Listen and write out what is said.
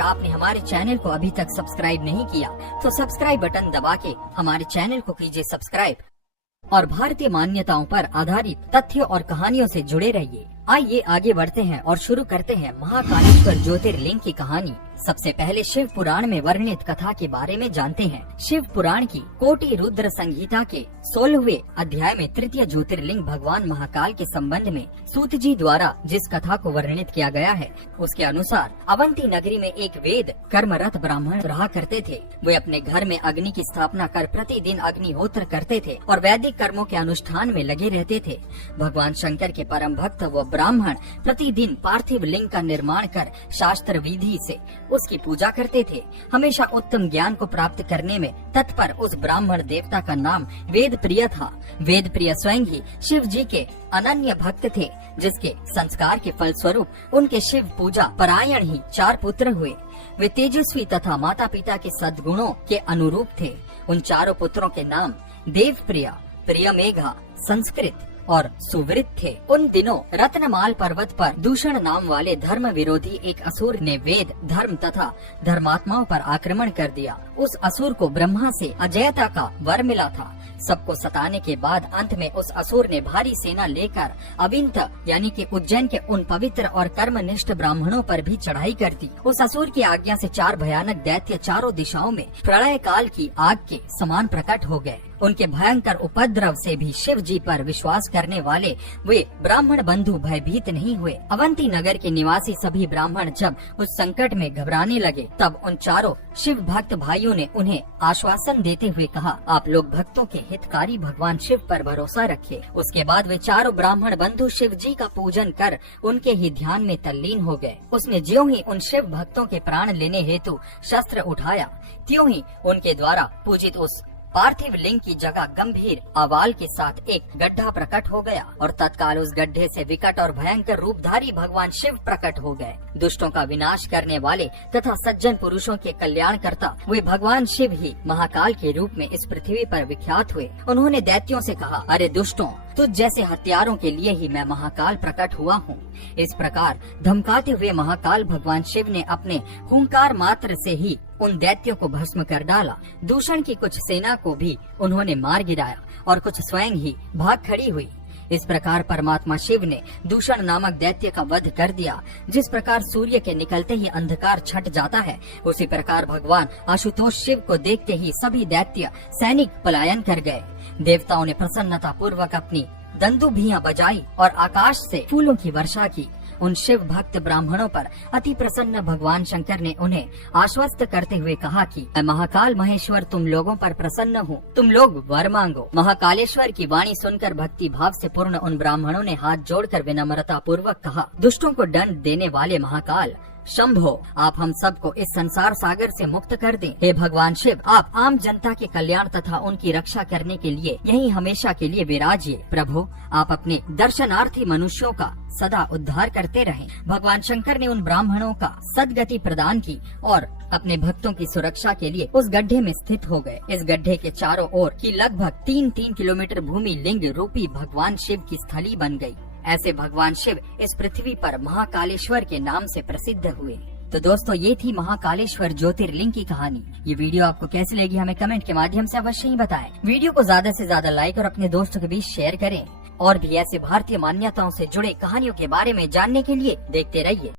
आपने हमारे चैनल को अभी तक सब्सक्राइब नहीं किया तो सब्सक्राइब बटन दबा के हमारे चैनल को कीजिए सब्सक्राइब और भारतीय मान्यताओं पर आधारित तथ्यों और कहानियों से जुड़े रहिए। आइए आगे बढ़ते हैं और शुरू करते हैं महाकालेश्वर ज्योतिर्लिंग की कहानी। सबसे पहले शिव पुराण में वर्णित कथा के बारे में जानते हैं। शिव पुराण की कोटि रुद्र संहिता के 16वें अध्याय में तृतीय ज्योतिर्लिंग भगवान महाकाल के संबंध में सूत जी द्वारा जिस कथा को वर्णित किया गया है उसके अनुसार अवंती नगरी में एक वेद कर्मरत ब्राह्मण रहा करते थे। वे अपने घर में अग्नि की स्थापना कर प्रतिदिन अग्निहोत्र करते थे और वैदिक कर्मों के अनुष्ठान में लगे रहते थे। भगवान शंकर के परम भक्त व ब्राह्मण प्रतिदिन पार्थिव लिंग का निर्माण कर शास्त्र विधि से उसकी पूजा करते थे। हमेशा उत्तम ज्ञान को प्राप्त करने में तत्पर उस ब्राह्मण देवता का नाम वेद प्रिय था। वेद प्रिय स्वयं ही शिव जी के अनन्य भक्त थे, जिसके संस्कार के फलस्वरूप उनके शिव पूजा परायण ही 4 पुत्र हुए। वे तेजस्वी तथा माता पिता के सद्गुणों के अनुरूप थे। उन 4 पुत्रों के नाम देव प्रिया, प्रिय मेघा, संस्कृत और सुवृत थे। उन दिनों रत्नमाल पर्वत पर दूषण नाम वाले धर्म विरोधी एक असुर ने वेद, धर्म तथा धर्मात्माओं पर आक्रमण कर दिया। उस असुर को ब्रह्मा से अजयता का वर मिला था। सबको सताने के बाद अंत में उस असुर ने भारी सेना लेकर अविंत यानी कि उज्जैन के उन पवित्र और कर्मनिष्ठ ब्राह्मणों पर भी चढ़ाई कर दी। उस असुर की आज्ञा से 4 भयानक दैत्य चारों दिशाओं में प्रलय काल की आग के समान प्रकट हो गए। उनके भयंकर उपद्रव से भी शिव जी पर विश्वास करने वाले वे ब्राह्मण बंधु भयभीत नहीं हुए। अवंती नगर के निवासी सभी ब्राह्मण जब उस संकट में घबराने लगे तब उन 4 शिव भक्त भाइयों ने उन्हें आश्वासन देते हुए कहा, आप लोग भक्तों के हितकारी भगवान शिव पर भरोसा रखिए। उसके बाद वे 4 ब्राह्मण बंधु शिव जी का पूजन कर उनके ही ध्यान में तल्लीन हो गए। उसने ज्यों ही उन शिव भक्तों के प्राण लेने हेतु शस्त्र उठाया, त्यों ही उनके द्वारा पूजित उस पार्थिव लिंग की जगह गंभीर आवाल के साथ एक गड्ढा प्रकट हो गया और तत्काल उस गड्ढे से विकट और भयंकर रूपधारी भगवान शिव प्रकट हो गए। दुष्टों का विनाश करने वाले तथा सज्जन पुरुषों के कल्याणकर्ता वे भगवान शिव ही महाकाल के रूप में इस पृथ्वी पर विख्यात हुए। उन्होंने दैत्यों से कहा, अरे दुष्टों, तुझ जैसे हत्यारों के लिए ही मैं महाकाल प्रकट हुआ हूँ। इस प्रकार धमकाते हुए महाकाल भगवान शिव ने अपने हुंकार मात्र से ही उन दैत्यों को भस्म कर डाला। दूषण की कुछ सेना को भी उन्होंने मार गिराया और कुछ स्वयं ही भाग खड़ी हुई। इस प्रकार परमात्मा शिव ने दूषण नामक दैत्य का वध कर दिया। जिस प्रकार सूर्य के निकलते ही अंधकार छट जाता है, उसी प्रकार भगवान आशुतोष शिव को देखते ही सभी दैत्य सैनिक पलायन कर गए। देवताओं ने प्रसन्नता पूर्वक अपनी दंदुभियां बजाई और आकाश से फूलों की वर्षा की। उन शिव भक्त ब्राह्मणों पर अति प्रसन्न भगवान शंकर ने उन्हें आश्वस्त करते हुए कहा कि मैं महाकाल महेश्वर तुम लोगों पर प्रसन्न हूँ, तुम लोग वर मांगो। महाकालेश्वर की वाणी सुनकर भक्ति भाव से पूर्ण उन ब्राह्मणों ने हाथ जोड़कर विनम्रता पूर्वक कहा, दुष्टों को दंड देने वाले महाकाल शंभो, आप हम सबको इस संसार सागर से मुक्त कर दें। हे भगवान शिव, आप आम जनता के कल्याण तथा उनकी रक्षा करने के लिए यही हमेशा के लिए विराजिए। प्रभु, आप अपने दर्शनार्थी मनुष्यों का सदा उद्धार करते रहें। भगवान शंकर ने उन ब्राह्मणों का सदगति प्रदान की और अपने भक्तों की सुरक्षा के लिए उस गड्ढे में स्थित हो गए। इस गड्ढे के चारों ओर की लगभग 3-3 किलोमीटर भूमि लिंग रूपी भगवान शिव की स्थली बन गई। ऐसे भगवान शिव इस पृथ्वी पर महाकालेश्वर के नाम से प्रसिद्ध हुए। तो दोस्तों, ये थी महाकालेश्वर ज्योतिर्लिंग की कहानी। ये वीडियो आपको कैसी लगी हमें कमेंट के माध्यम से अवश्य ही बताएं। वीडियो को ज्यादा से ज्यादा लाइक और अपने दोस्तों के बीच शेयर करें और भी ऐसे भारतीय मान्यताओं से जुड़े कहानियों के बारे में जानने के लिए देखते रहिए